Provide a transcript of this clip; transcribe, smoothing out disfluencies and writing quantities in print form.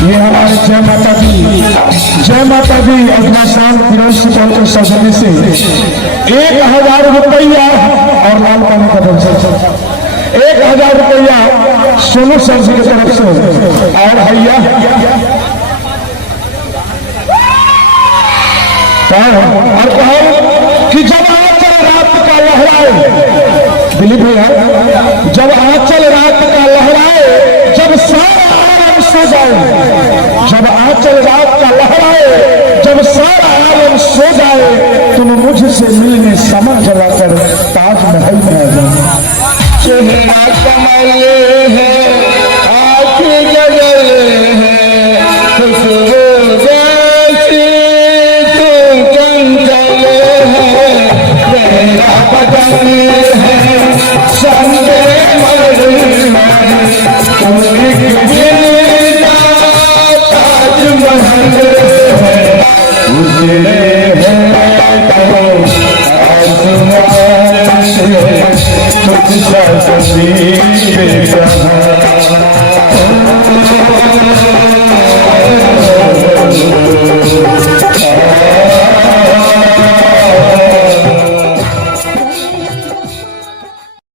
ये हमारे जय माता दी अफगानिस्तान फिरोजपुर के सौजन्य से 1000 रुपया और लाल पानी का बंचर 1000 रुपया सोनू सर जी की तरफ से और भैया और कहो कि जब आंचल रात का लहराए, दिलीप भैया, जब आंचल रात का लहराए, जब सारा आलम सो जाए, जब आंचल रात का लहराए, जब सारा आलम सो जाए, तुम मुझसे मिलने समझ जलाकर ताजमहल में आ जाओ। चेहरा कमल है, आँखें गजल है, खुशबू जैसी तू चंचल है, तेरा बदन है संगे मर, तुम